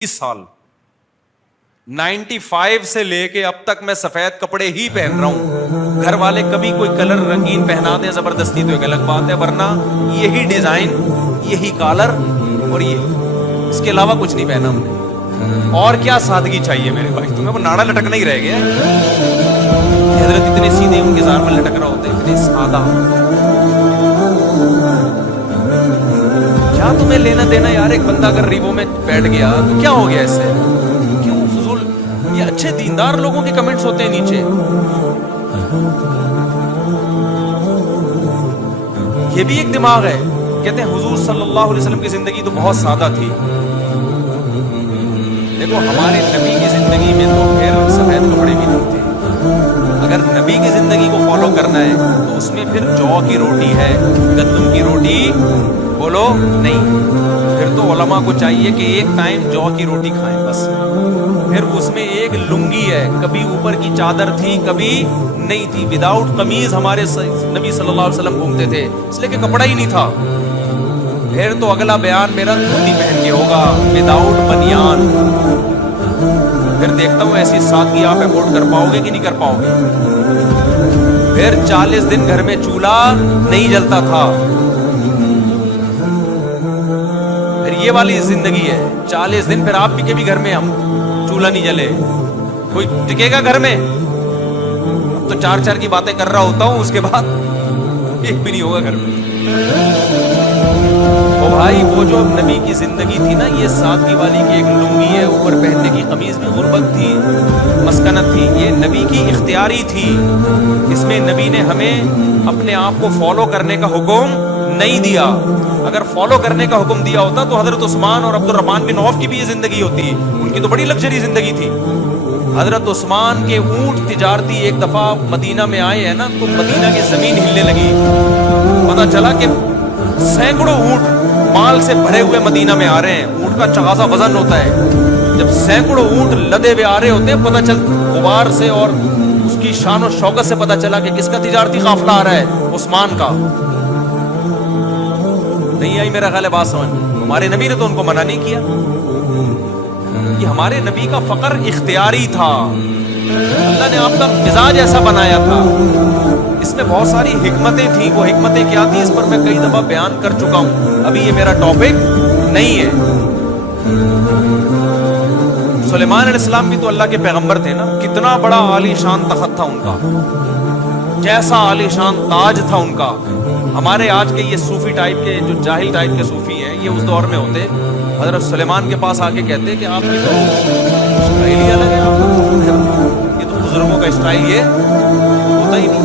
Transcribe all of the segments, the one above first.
साल 95 से लेके अब तक मैं सफेद कपड़े ही पहन रहा हूं। घर वाले कभी कोई कलर रंगीन पहना दें जबरदस्ती तो एक अलग बात है, वरना यही डिजाइन, यही कॉलर और ये, इसके अलावा कुछ नहीं पहना हमने। और क्या सादगी चाहिए मेरे भाई, तुम्हें वो नाड़ा लटकना ही रह गया। हजरत इतने सीधे उनके जार में लटक रहा होते, इतने सादा। क्या तुम्हें लेना देना यार, एक बंदा अगर रीवो में बैठ गया तो क्या हो गया इससे? क्यों फजूल? ये अच्छे दीनदार लोगों के कमेंट्स होते हैं नीचे। ये भी एक दिमाग है। कहते हैं हुजूर सल्लल्लाहु अलैहि वसल्लम की जिंदगी तो बहुत सादा थी। देखो हमारे नबी की जिंदगी में तो फिर सफेद कपड़े भी नहीं थे। अगर नबी की जिंदगी को फॉलो करना है तो उसमें फिर जौ की रोटी है, गंदम की रोटी बोलो नहीं। फिर तो उलमा को चाहिए कि एक टाइम जौ की रोटी खाएं बस। फिर उसमें एक लुंगी है, कभी ऊपर की चादर थी कभी नहीं थी। विदाउट कमीज हमारे नबी सल्लल्लाहु अलैहि वसल्लम घूमते थे, इसलिए कि कपड़ा ही नहीं था। फिर तो अगला बयान मेरा धोती पहन के होगा, विदाउट बनियान। फिर देखता हूं ऐसी सादगी आप अफोर्ड कर पाओगे कि नहीं कर पाओगे। फिर 40 दिन घर में चूल्हा नहीं जलता था। फिर ये वाली जिंदगी है, 40 दिन फिर आप भी घर में हम चूल्हा नहीं जले, कोई टिकेगा घर में? अब तो 4 की बातें कर रहा होता हूं, उसके बाद एक भी नहीं होगा घर में। ओ भाई, वो जो नबी की जिंदगी थी ना, ये सादगी वाली की एक लुंगी है, ऊपर पहनने की कमीज में गुर्बत थी, मस्कनत थी, ये नबी की इख्तियारी थी। इसमें नबी ने हमें अपने आप को फॉलो करने का हुक्म नहीं दिया। अगर फॉलो करने का हुक्म दिया होता तो हजरत उस्मान और अब्दुल रहमान बिन औफ की भी ये जिंदगी होती। उनकी तो बड़ी लग्जरी जिंदगी थी। हजरत उस्मान के ऊंट तिजारती एक दफा मदीना में आए हैं ना, तो मदीना की जमीन हिलने लगी। पता चला कि सैकड़ों ऊंट माल से भरे हुए मदीना में आ रहे हैं। ऊंट का चगासा वजन होता है। जब सैकड़ों ऊंट लदे हुए आ रहे होते हैं, पता चल गुबार से और उसकी शान और शौकत से पता चला कि किसका तिजारती काफिला आ रहा है, उस्मान का। नहीं आई मेरा ख्याल है बात समझ। हमारे नबी ने तो उनको मना नहीं किया कि हमारे नबी का फकर इख्तियारी था। अल्लाह ने आपका मिजाज ऐसा बनाया था। इसमें बहुत सारी हिकमतें थी। वो हिकमतें क्या थी, इस पर मैं कई दफा बयान कर चुका हूं, अभी ये मेरा टॉपिक नहीं है। सुलेमान अलैहिस्सलाम भी तो अल्लाह के पैगंबर थे ना। कितना बड़ा आलीशान तख्त था उनका, कैसा आलीशान ताज था उनका। हमारे आज के ये सूफी टाइप के, जो जाहिल टाइप के सूफी हैं, ये उस दौर में होते, हजरत सुलेमान के पास आके कहते कि आपकी तो स्टाइल ही अलग है, ये तो बुजुर्गों का स्टाइल ये होता ही नहीं।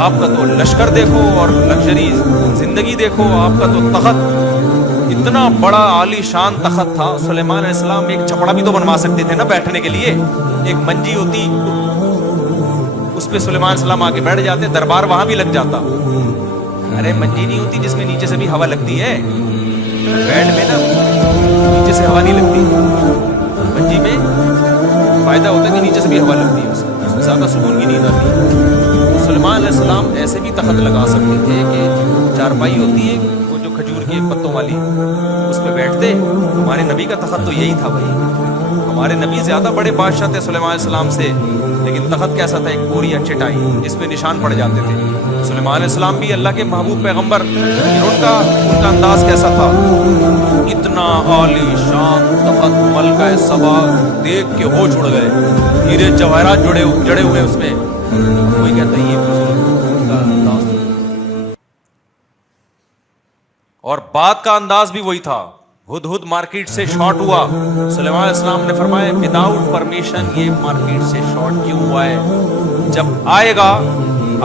आपका तो लश्कर देखो और लग्जरी जिंदगी देखो, आपका तो तख्त इतना बड़ा आलीशान तख्त था। सुलेमान अलैहिस्सलाम एक छपड़ा भी तो बनवा सकते थे ना बैठने के लिए। एक मंजी होती, उस पे सुलेमान अलैहिस्सलाम आके बैठ जाते, दरबार वहां भी लग जाता। अरे मंजी नहीं होती जिसमें नीचे से भी हवा लगती है, बेड में ना नीचे से हवा नहीं लगती। मंजी में फायदा होता है कि नीचे से भी हवा लगती है, उसमें ज्यादा सुकून की नींद आती है। सुलेमान अलैहिस्सलाम ऐसे भी तख्त लगा सकते थे कि चारपाई होती है वो जो खजूर के पत्तों वाली, उस पर बैठते। हमारे नबी का तख्त तो यही था भाई। हमारे नबी ज्यादा बड़े बादशाह थे सुलेमान अलैहिस्सलाम से, लेकिन तख्त कैसा था, एक पूरी चटाई जिसमें निशान पड़ जाते थे। सुलेमान अलैहिस्सलाम भी अल्लाह के महबूब पैगंबर, उनका अंदाज कैसा था, इतना आलीशान तख्त, मलका सबा देख के होश उड़ गए। हीरे जवाहरात जड़े हुए उसमें। कोई कहता है ये उनका अंदाज, और बात का अंदाज भी वही था। हुदहुद मार्केट से शॉर्ट हुआ, सुलेमान अलैहिस्सलाम ने फरमाया विदाउट परमिशन ये मार्केट से शॉर्ट क्यों हुआ है? जब आएगा,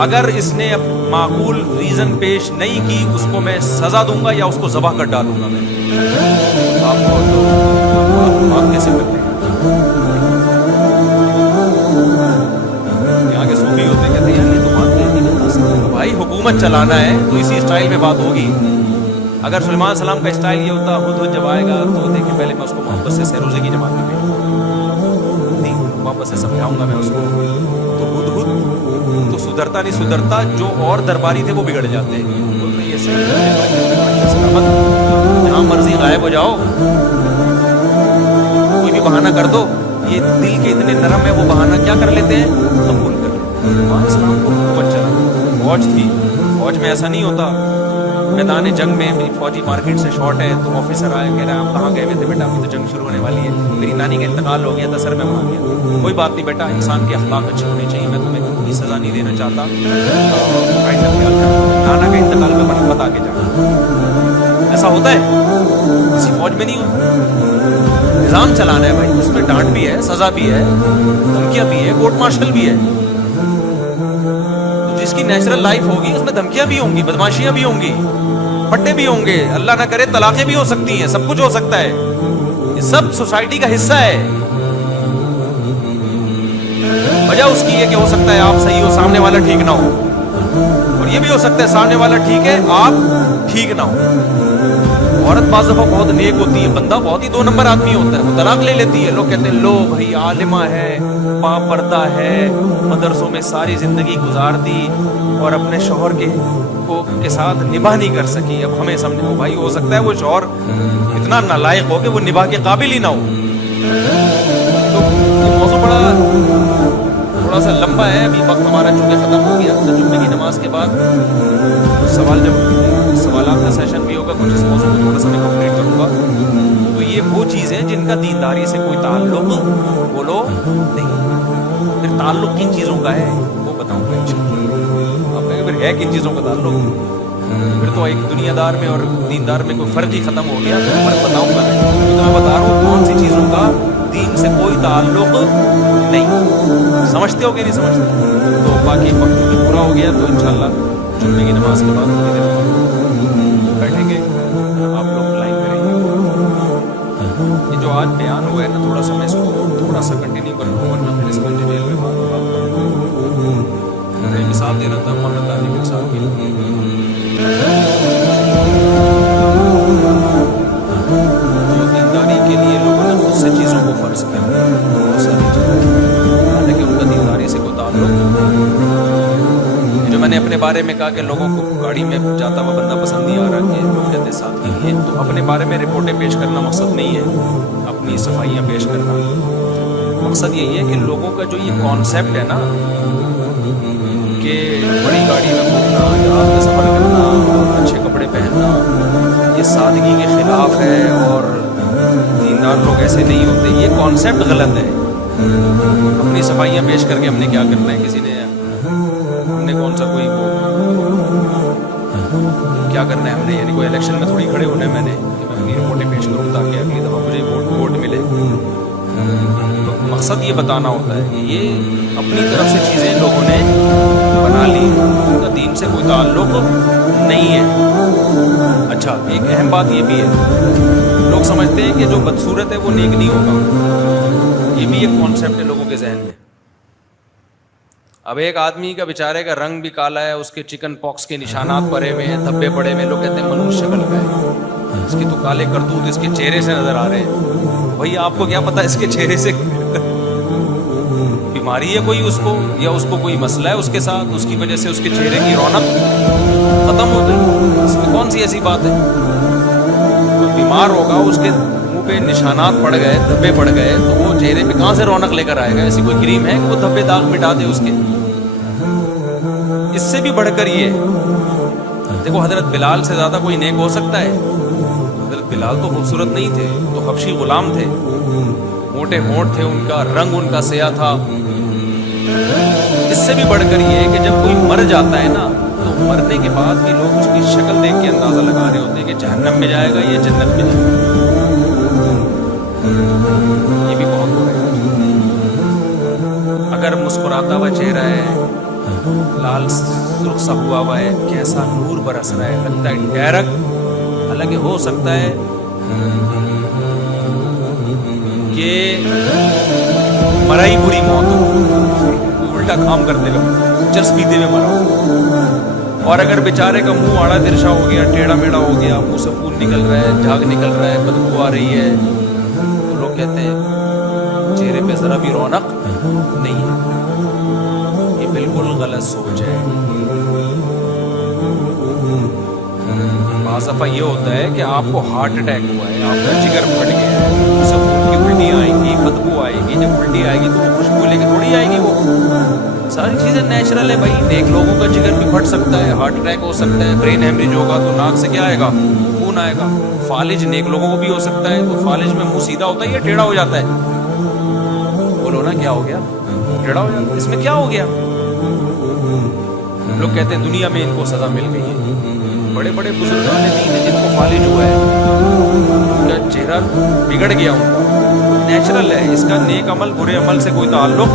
अगर इसने अब माकूल रीजन पेश नहीं की, उसको मैं सजा दूंगा या उसको ज़बह कर डालूंगा मैं। आपको तो बात कैसे करते हैं? यहाँ के सूफी होते कहते हैं यार ये तो बात नहीं बता सकते। भाई हुकूमत चलाना है तो इसी स्टाइल में बात होगी। अगर सुलेमान सलाम का स्टाइल ये होता, हुदहुद जब आएगा तो देखिए पहले मैं उसको मोहब्बत से सरोजे की जमात में भेजूंगा, मोहब्बत से समझाऊंगा मैं उसको। तो हुदहुद तो सुधरता नहीं सुधरता, जो और दरबारी थे वो बिगड़ जाते। बोलते ये सही है, जहाँ मर्जी गायब हो जाओ, بہانہ کر دو, یہ دل کے اتنے نرم ہے, وہ بہانہ کیا کر لیتے ہیں, قبول کر لیتے ہیں. وہاں اسلام کو حکومت چلا, فوج تھی, فوج میں ایسا نہیں ہوتا. میدان جنگ میں فوجی مارکیٹ سے شارٹ ہے تو آفیسر آیا کہہ رہا ہے آپ کہاں گئے ہوئے تھے, بیٹا ابھی تو جنگ شروع ہونے والی ہے, میری نانی کا انتقال ہو گیا تھا, سر میں مار گیا. کوئی بات نہیں بیٹا, انسان کے اخلاق اچھے ہونے چاہیے, میں تمہیں کوئی سزا نہیں دینا چاہتا, نانا کا انتقال میں بتا کے جانا. ایسا ہوتا ہے کسی فوج میں نہیں ہوتا. نظام چلانا ہے بھائی, اس میں ڈانٹ بھی ہے, سزا بھی ہے, دھمکیاں بھی ہے, کورٹ مارشل بھی ہے. جس کی نیچرل لائف ہوگی اس میں دھمکیاں بھی ہوں گی, بدماشیاں بھی ہوں گی, پٹے بھی ہوں گے, اللہ نہ کرے طلاقیں بھی ہو سکتی ہیں, سب کچھ ہو سکتا ہے. یہ سب سوسائٹی کا حصہ ہے. وجہ اس کی ہے کہ ہو سکتا ہے آپ صحیح ہو, سامنے والا ٹھیک نہ ہو, اور یہ بھی ہو سکتا ہے سامنے والا ٹھیک ہے, آپ ٹھیک نہ ہو. عورت بعض دفعہ بہت نیک ہوتی ہے, بندہ بہت ہی 2 نمبر آدمی ہوتا ہے, وہ طلاق لے لیتی ہے. لوگ کہتے ہیں لو بھائی عالمہ ہے, پردہ ہے, مدرسوں میں ساری زندگی گزار دی اور اپنے شوہر کے ساتھ نباہ نہیں کر سکی. اب ہمیں سمجھو بھائی, ہو سکتا ہے وہ شوہر اتنا نالائق ہو کہ وہ نباہ کے قابل ہی نہ ہو. تو یہ موضوع بڑا تھوڑا سا لمبا ہے, ابھی وقت ہمارا چونکہ ختم ہو گیا. تو جمعے کی نماز کے بعد سوالات کا سیشن بھی ہوگا, کچھ اس موضوع کو تھوڑا سا میں کمپلیٹ کروں گا. تو یہ وہ چیزیں جن کا دینداری سے کوئی تعلق بولو نہیں. پھر تعلق کن چیزوں کا ہے وہ بتاؤں گا انشاءاللہ. آپ کہیں پھر ہے کن چیزوں کا تعلق, پھر تو ایک دنیا دار میں اور دیندار میں کوئی فرق ہی ختم ہو گیا. تو فرق بتاؤں گا میں, تو میں بتا رہا ہوں کون سی چیزوں کا دین سے کوئی تعلق نہیں. سمجھتے ہو کہ نہیں سمجھتے؟ تو باقی وقت بھی پورا ہو گیا, تو انشاءاللہ جمعے کی نماز کے بعد بیٹھیں گے, آپ لوگ لائن میں رہیں. یہ جو آج بیان ہوا ہے نا, تھوڑا سا میں اس کو تھوڑا سا کنٹینیو کر لوں, ورنہ پھر اس میں ڈیٹیل میں بات مثال دے رہا تھا مولانا تعلیم صاحب کی. جو دینداری کے لیے لوگوں نے خود سے چیزوں کو فرض کیا, بہت ساری چیزیں, حالانکہ ان کا دینداری سے کوئی تعلق نہیں. جو میں نے اپنے بارے میں کہا کہ لوگوں کو گاڑی میں جاتا ہوا بندہ پسند نہیں آ رہا, کہ لوگ کہتے ساتھ کے لیے, تو اپنے بارے میں رپورٹیں پیش کرنا مقصد نہیں ہے, اپنی صفائیاں پیش کرنا. مقصد یہی ہے کہ لوگوں کا جو یہ کانسیپٹ ہے نا کہ بڑی گاڑی میں گھومنا, جہاز میں سفر کرنا اور اچھے کپڑے پہننا, یہ سادگی کے خلاف ہے اور دیندار لوگ ایسے نہیں ہوتے, یہ کانسیپٹ غلط ہے. اپنی صفائیاں پیش کر کے ہم نے کیا کرنا ہے, کسی نے ہم نے کون سا کوئی وہ کیا کرنا ہے, ہم نے یعنی کوئی الیکشن میں تھوڑی کھڑے ہونا ہے میں نے کہ میں اپنی رپورٹیں پیش کروں تاکہ اگلی دفعہ مجھے ووٹ ملے. تو مقصد یہ بتانا ہوتا ہے کہ یہ اپنی طرف سے چیزیں لوگوں نے بنا لی, ان کا دین سے کوئی تعلق نہیں ہے. اچھا, ایک اہم بات یہ بھی ہے, لوگ سمجھتے ہیں کہ جو بدصورت ہے وہ نیک نہیں ہوگا. یہ بھی ایک کانسیپٹ ہے لوگوں کے ذہن میں. اب ایک آدمی کا بیچارے کا رنگ بھی کالا ہے, اس کے چکن پاکس کے نشانات پڑے ہوئے ہیں, دھبے پڑے ہوئے, لوگ کہتے ہیں منوج شکل کا ہے, اس کے تو کالے کرتوت اس کے چہرے سے نظر آ رہے ہیں. بھائی آپ کو کیا پتا اس کے چہرے سے بیماری ہے کوئی اس کو, یا اس کو کوئی مسئلہ ہے اس کے ساتھ, اس کی وجہ سے اس کے چہرے کی رونق ختم ہو گئی. اس میں کون سی ایسی بات ہے؟ کوئی بیمار ہوگا, اس کے منہ پہ نشانات پڑ گئے, دھبے پڑ گئے, تو وہ چہرے پہ کہاں سے رونق لے کر آئے گا؟ ایسی کوئی کریم ہے کہ وہ دھبے داغ مٹا دے اس کے؟ اس سے بھی بڑھ کر یہ دیکھو, حضرت بلال سے زیادہ کوئی نیک ہو سکتا ہے؟ حضرت بلال تو خوبصورت نہیں تھے, تو حبشی غلام تھے, موٹے ہونٹ تھے, ان کا رنگ ان کا سیاہ تھا. اس سے بھی بڑھ کر یہ کہ جب کوئی مر جاتا ہے نا, تو مرنے کے بعد بھی لوگ اس کی شکل دیکھ کے اندازہ لگا رہے ہوتے ہیں کہ جہنم میں جائے گا یا جنت میں جائے گا. یہ بھی بہت ہو رہا ہے. اگر مسکراتا ہوا چہرہ ہے, لال سرخ سا ہوا ہے, کیسا نور برس رہا ہے, لگتا ہے ڈائریکٹ. حالانکہ ہو سکتا ہے کہ مرا ہی بری موت ہو, الٹا کام کرتے ہوئے, چرس پیتے ہوئے مرا ہو. اور اگر بیچارے کا منہ آڑا ترچھا ہو گیا, ٹیڑھا میڑھا ہو گیا, منہ سے خون نکل رہا ہے, جھاگ نکل رہا ہے, بدبو آ رہی ہے, تو لوگ کہتے ہیں چہرے پہ ذرا بھی رونق نہیں ہے. یہ بالکل غلط سوچ ہے. بعض دفعہ یہ ہوتا ہے کہ آپ کو ہارٹ اٹیک ہوا ہے, آپ کا جگر پھٹ گیا ہے, اسے خون کی الٹیاں آئیں گی, नेचुरल है भाई, नेक लोगों का जिगर भी फट सकता है, हार्ट अटैक हो सकता है, ब्रेन हेमरेज होगा तो नाक से क्या आएगा, खून आएगा। फालिज नेक लोगों को भी हो सकता है, तो फालिज में मुंह सीधा होता है या टेढ़ा हो जाता है? बोलो ना क्या हो गया, टेढ़ा हो जाता है। इसमें क्या हो गया? लोग कहते हैं दुनिया में इनको सजा मिल गई है। बड़े बड़े बुजुर्ग वाले दीन है जिनको फालिज हुआ है, उनका चेहरा बिगड़ गया, उनका नेचुरल है, इसका नेक अमल बुरे अमल से कोई ताल्लुक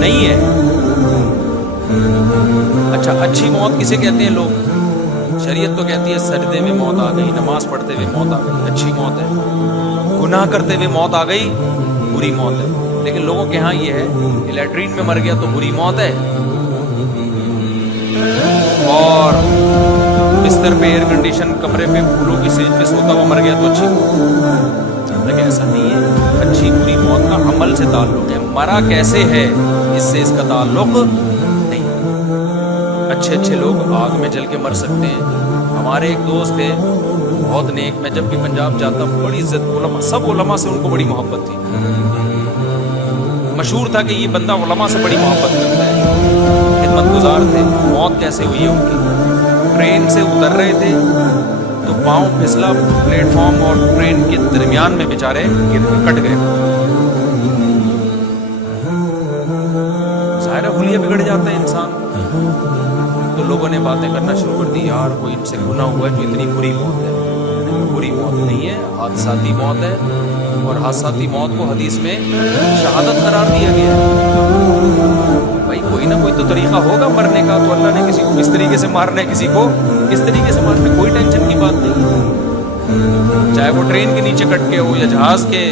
नहीं है। अच्छा, अच्छी मौत किसे कहते हैं लोग? शरीयत तो कहती है सजदे में मौत आ गई, नमाज पढ़ते हुए मौत आ गई, अच्छी मौत है। गुनाह करते हुए मौत आ गई, बुरी मौत है। लेकिन लोगों के यहाँ ये है कि लैट्रीन में मर गया तो बुरी मौत है, और बिस्तर पे एयर कंडीशन कमरे पे फूलों की सेज पे सोता हुआ मर गया तो अच्छी मौत। लेकिन ऐसा नहीं है, अच्छी बुरी मौत का अमल से ताल्लुक है, मरा कैसे है इससे इसका ताल्लुक नहीं। अच्छे अच्छे लोग आग में जल के मर सकते हैं। हमारे एक दोस्त थे बहुत नेक, मैं जब भी पंजाब जाता बड़ी इज्जत, उलमा, सब उलमा से उनको बड़ी मोहब्बत थी। मशहूर था कि ये बंदा उलमा से बड़ी मोहब्बत करता है, खिदमत गुजार थे। मौत कैसे हुई है उनकी? ट्रेन से उतर रहे थे तो पाँव फिसला प्लेटफॉर्म और ट्रेन के दरमियान में बेचारे गिर के कट गए। ज़ाहिर हुलिया बिगड़ जाता है इंसान। तो लोगों ने बातें करना शुरू कर दी, यार कोई इनसे गुनाह हुआ है जो इतनी बुरी मौत है। बुरी मौत नहीं है, हादसाती मौत है, और हादसाती मौत को हदीस में शहादत करार दिया गया है। भाई कोई ना कोई तो तरीका होगा मरने का, तो अल्लाह ने किसी को किस तरीके से मारना है, किसी को किस तरीके से मारना है, कोई टेंशन की बात नहीं। चाहे वो ट्रेन के नीचे कट के हो या जहाज के